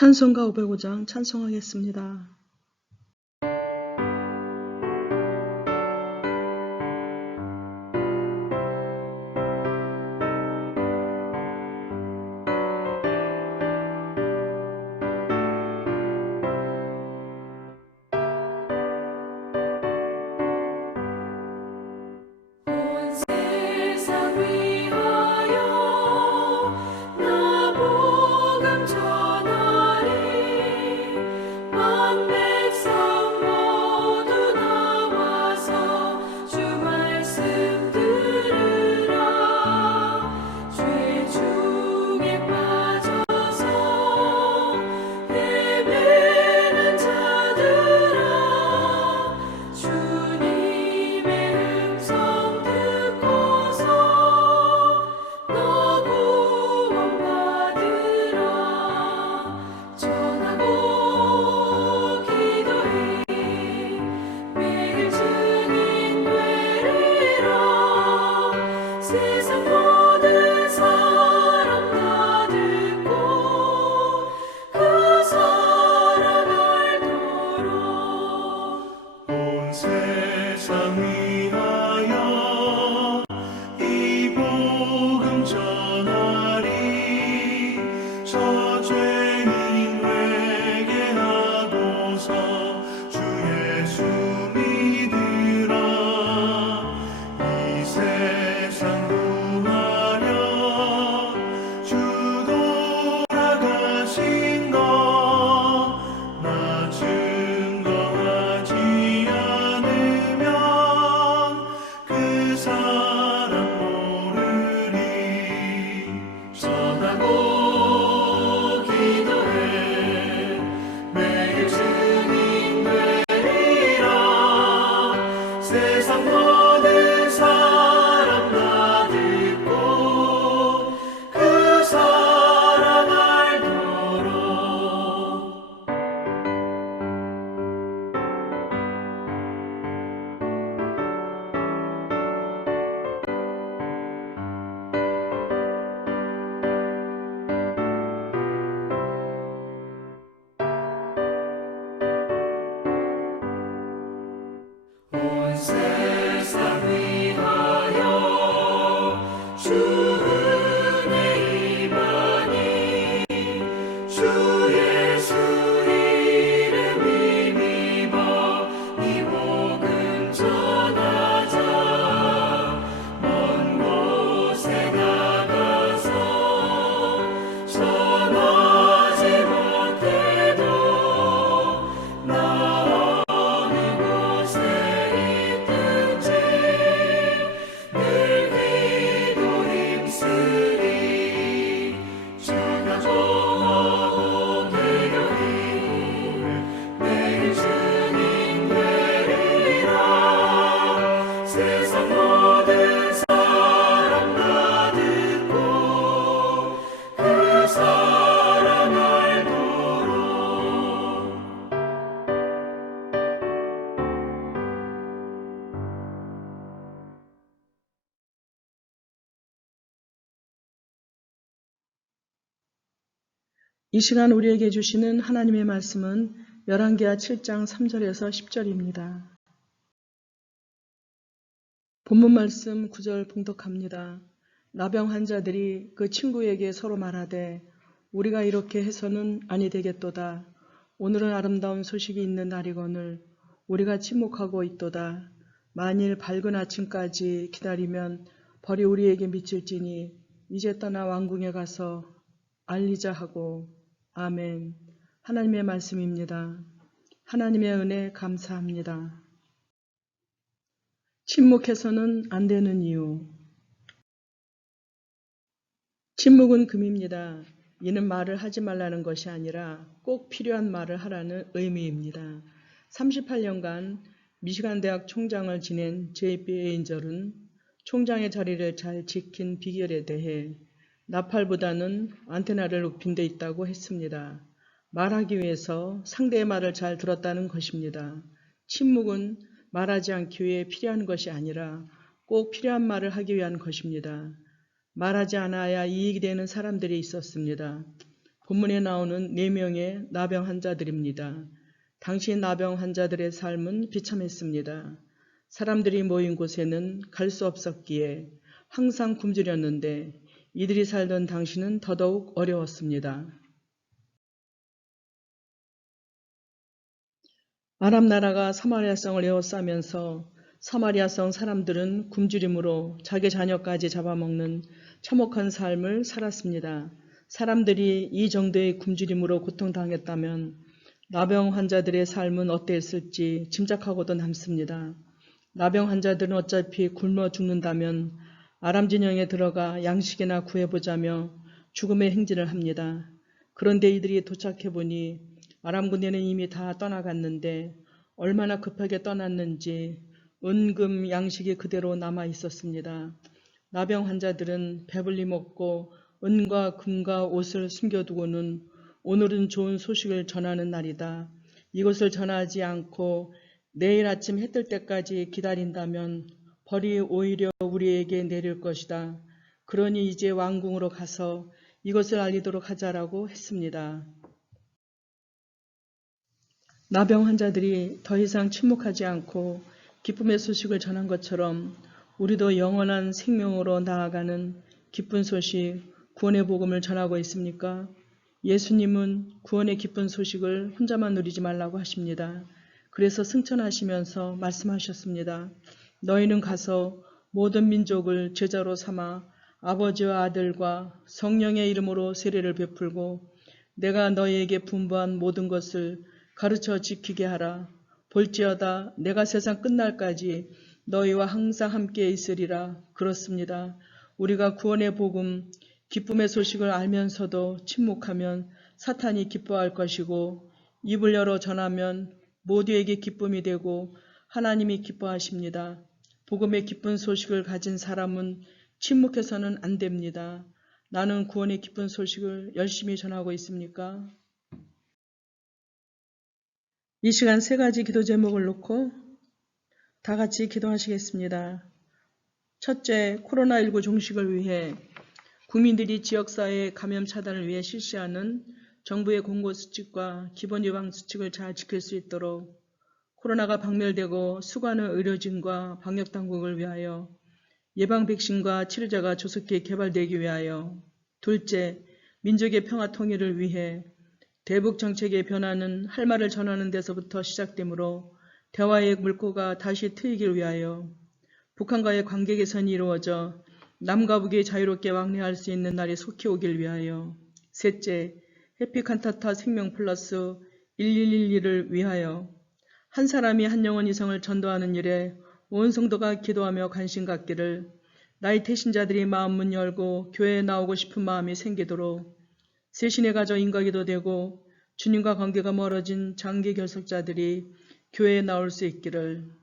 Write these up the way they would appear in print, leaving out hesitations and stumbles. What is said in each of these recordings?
찬송가 505장 찬송하겠습니다. 이 시간 우리에게 주시는 하나님의 말씀은 열왕기하 7장 3절에서 10절입니다. 본문 말씀 9절 봉독합니다. 나병 환자들이 그 친구에게 서로 말하되 우리가 이렇게 해서는 아니 되겠도다. 오늘은 아름다운 소식이 있는 날이거늘 우리가 침묵하고 있도다. 만일 밝은 아침까지 기다리면 벌이 우리에게 미칠지니 이제 떠나 왕궁에 가서 알리자 하고. 아멘. 하나님의 말씀입니다. 하나님의 은혜 감사합니다. 침묵해서는 안 되는 이유. 침묵은 금입니다. 이는 말을 하지 말라는 것이 아니라 꼭 필요한 말을 하라는 의미입니다. 38년간 미시간 대학 총장을 지낸 J.B. 에인절은 총장의 자리를 잘 지킨 비결에 대해 나팔보다는 안테나를 높인 데 있다고 했습니다. 말하기 위해서 상대의 말을 잘 들었다는 것입니다. 침묵은 말하지 않기 위해 필요한 것이 아니라 꼭 필요한 말을 하기 위한 것입니다. 말하지 않아야 이익이 되는 사람들이 있었습니다. 본문에 나오는 4명의 나병 환자들입니다. 당시 나병 환자들의 삶은 비참했습니다. 사람들이 모인 곳에는 갈 수 없었기에 항상 굶주렸는데 이들이 살던 당시는 더더욱 어려웠습니다. 아람 나라가 사마리아성을 에워싸면서 사마리아성 사람들은 굶주림으로 자기 자녀까지 잡아먹는 참혹한 삶을 살았습니다. 사람들이 이 정도의 굶주림으로 고통당했다면 나병 환자들의 삶은 어땠을지 짐작하고도 남습니다. 나병 환자들은 어차피 굶어 죽는다면 아람 진영에 들어가 양식이나 구해보자며 죽음의 행진을 합니다. 그런데 이들이 도착해보니 아람 군대는 이미 다 떠나갔는데 얼마나 급하게 떠났는지 은금 양식이 그대로 남아 있었습니다. 나병 환자들은 배불리 먹고 은과 금과 옷을 숨겨두고는 오늘은 좋은 소식을 전하는 날이다. 이것을 전하지 않고 내일 아침 해 뜰 때까지 기다린다면 벌이 오히려 우리에게 내릴 것이다. 그러니 이제 왕궁으로 가서 이것을 알리도록 하자라고 했습니다. 나병 환자들이 더 이상 침묵하지 않고 기쁨의 소식을 전한 것처럼 우리도 영원한 생명으로 나아가는 기쁜 소식, 구원의 복음을 전하고 있습니까? 예수님은 구원의 기쁜 소식을 혼자만 누리지 말라고 하십니다. 그래서 승천하시면서 말씀하셨습니다. 너희는 가서 모든 민족을 제자로 삼아 아버지와 아들과 성령의 이름으로 세례를 베풀고 내가 너희에게 분부한 모든 것을 가르쳐 지키게 하라. 볼지어다 내가 세상 끝날까지 너희와 항상 함께 있으리라. 그렇습니다. 우리가 구원의 복음, 기쁨의 소식을 알면서도 침묵하면 사탄이 기뻐할 것이고 입을 열어 전하면 모두에게 기쁨이 되고 하나님이 기뻐하십니다. 복음의 기쁜 소식을 가진 사람은 침묵해서는 안 됩니다. 나는 구원의 기쁜 소식을 열심히 전하고 있습니까? 이 시간 3가지 기도 제목을 놓고 다 같이 기도하시겠습니다. 첫째, 코로나19 종식을 위해 국민들이 지역사회 감염 차단을 위해 실시하는 정부의 공고수칙과 기본 예방수칙을 잘 지킬 수 있도록 코로나가 박멸되고 수고하는 의료진과 방역당국을 위하여 예방 백신과 치료제가 조속히 개발되기 위하여 둘째, 민족의 평화 통일을 위해 대북 정책의 변화는 할 말을 전하는 데서부터 시작되므로 대화의 물꼬가 다시 트이길 위하여 북한과의 관계 개선이 이루어져 남과 북이 자유롭게 왕래할 수 있는 날이 속히 오길 위하여 셋째, 해피칸타타 생명 플러스 1112를 위하여 한 사람이 한 영혼 이성을 전도하는 일에 온 성도가 기도하며 관심 갖기를 나이 태신자들이 마음 문 열고 교회에 나오고 싶은 마음이 생기도록 세신에 가져 인과기도 되고 주님과 관계가 멀어진 장기 결석자들이 교회에 나올 수 있기를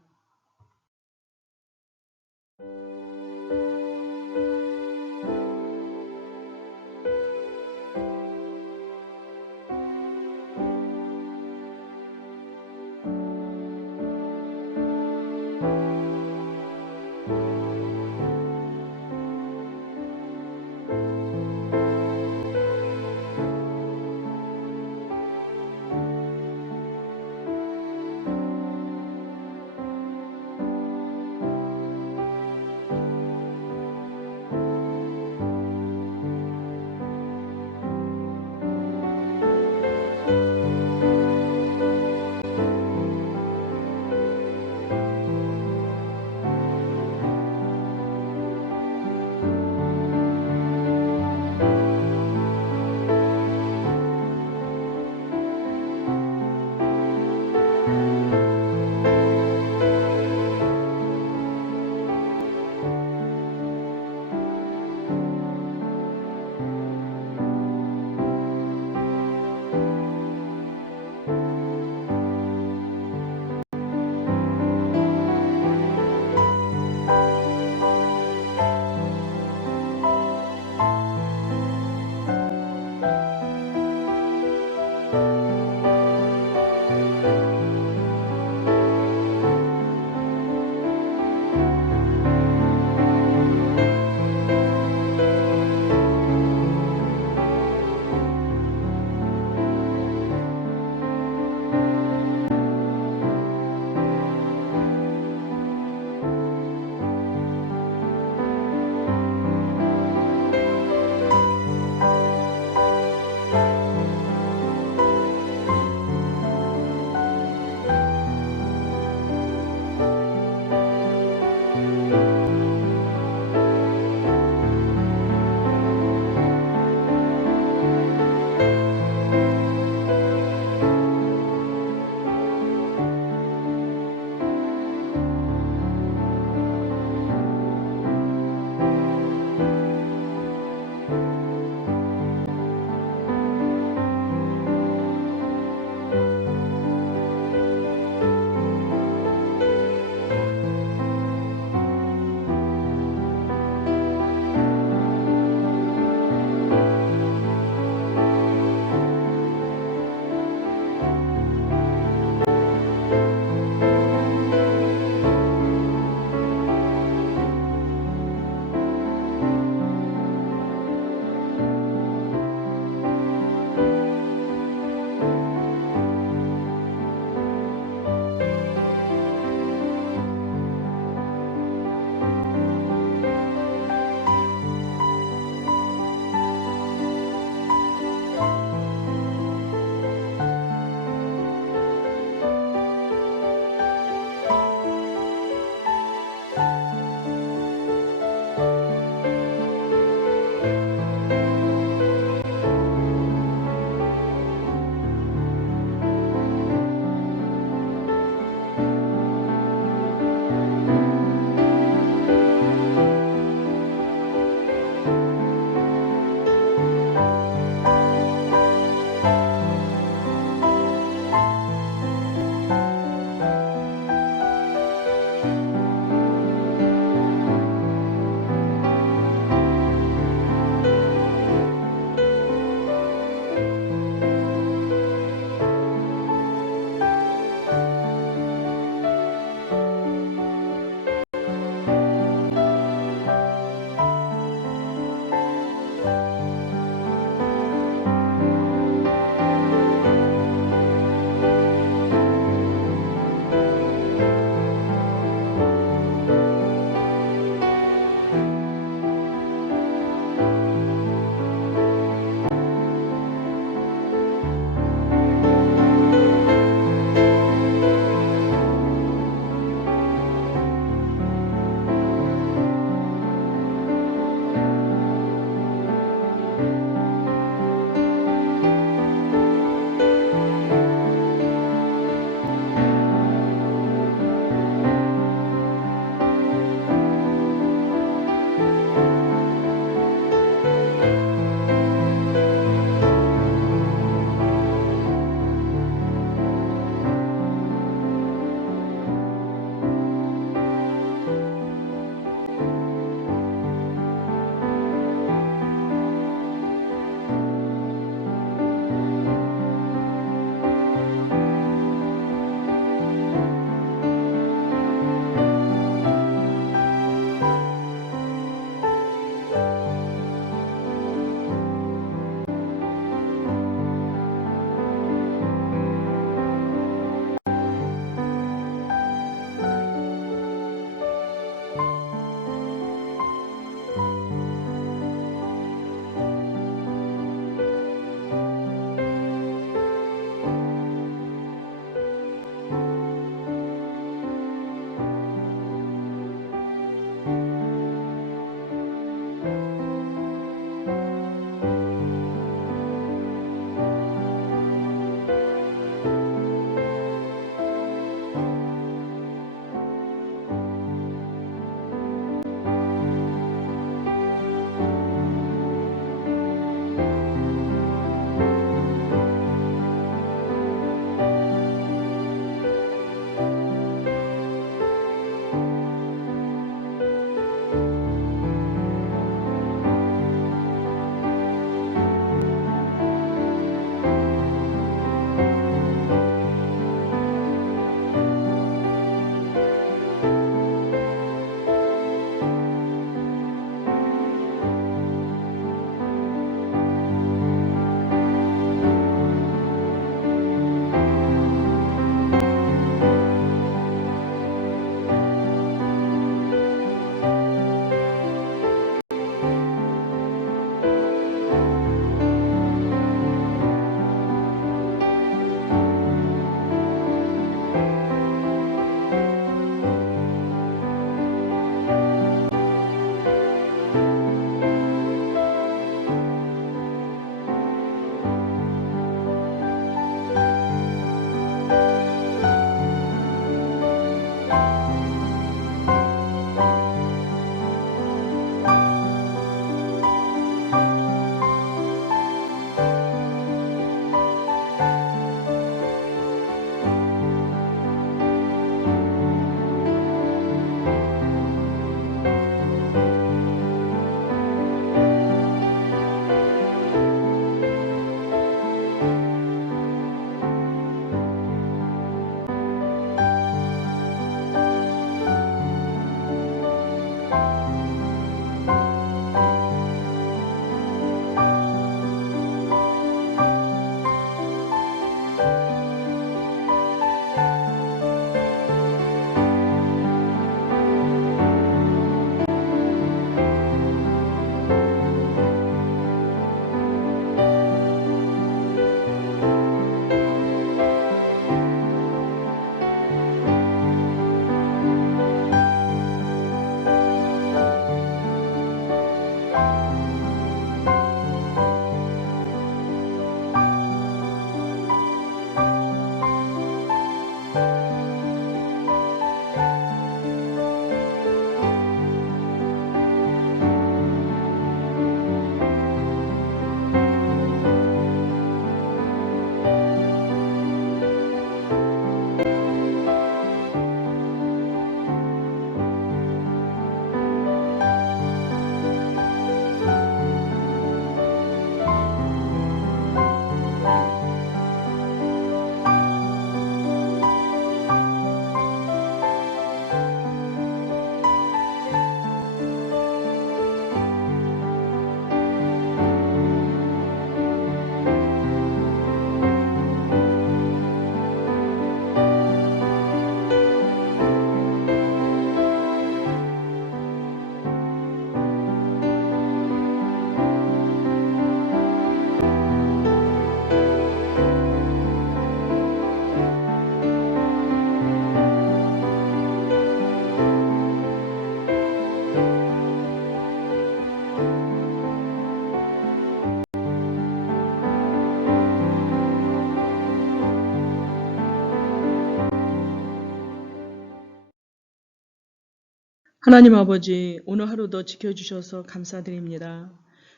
하나님 아버지, 오늘 하루도 지켜주셔서 감사드립니다.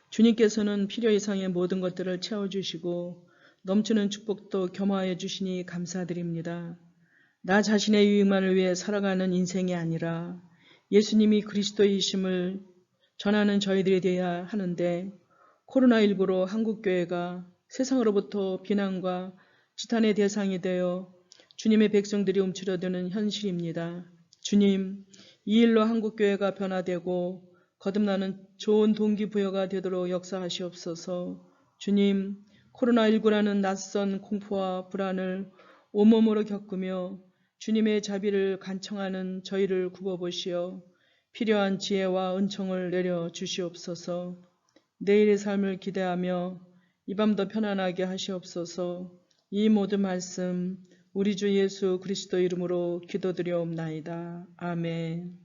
주님께서는 필요 이상의 모든 것들을 채워주시고 넘치는 축복도 겸하여 주시니 감사드립니다. 나 자신의 유익만을 위해 살아가는 인생이 아니라 예수님이 그리스도이심을 전하는 저희들이 되어야 하는데, 코로나19로 한국교회가 세상으로부터 비난과 지탄의 대상이 되어 주님의 백성들이 움츠러드는 현실입니다. 주님, 이 일로 한국교회가 변화되고 거듭나는 좋은 동기부여가 되도록 역사하시옵소서. 주님, 코로나19라는 낯선 공포와 불안을 온몸으로 겪으며 주님의 자비를 간청하는 저희를 굽어보시어 필요한 지혜와 은총을 내려 주시옵소서. 내일의 삶을 기대하며 이 밤도 편안하게 하시옵소서. 이 모든 말씀 우리 주 예수 그리스도 이름으로 기도드려옵나이다. 아멘.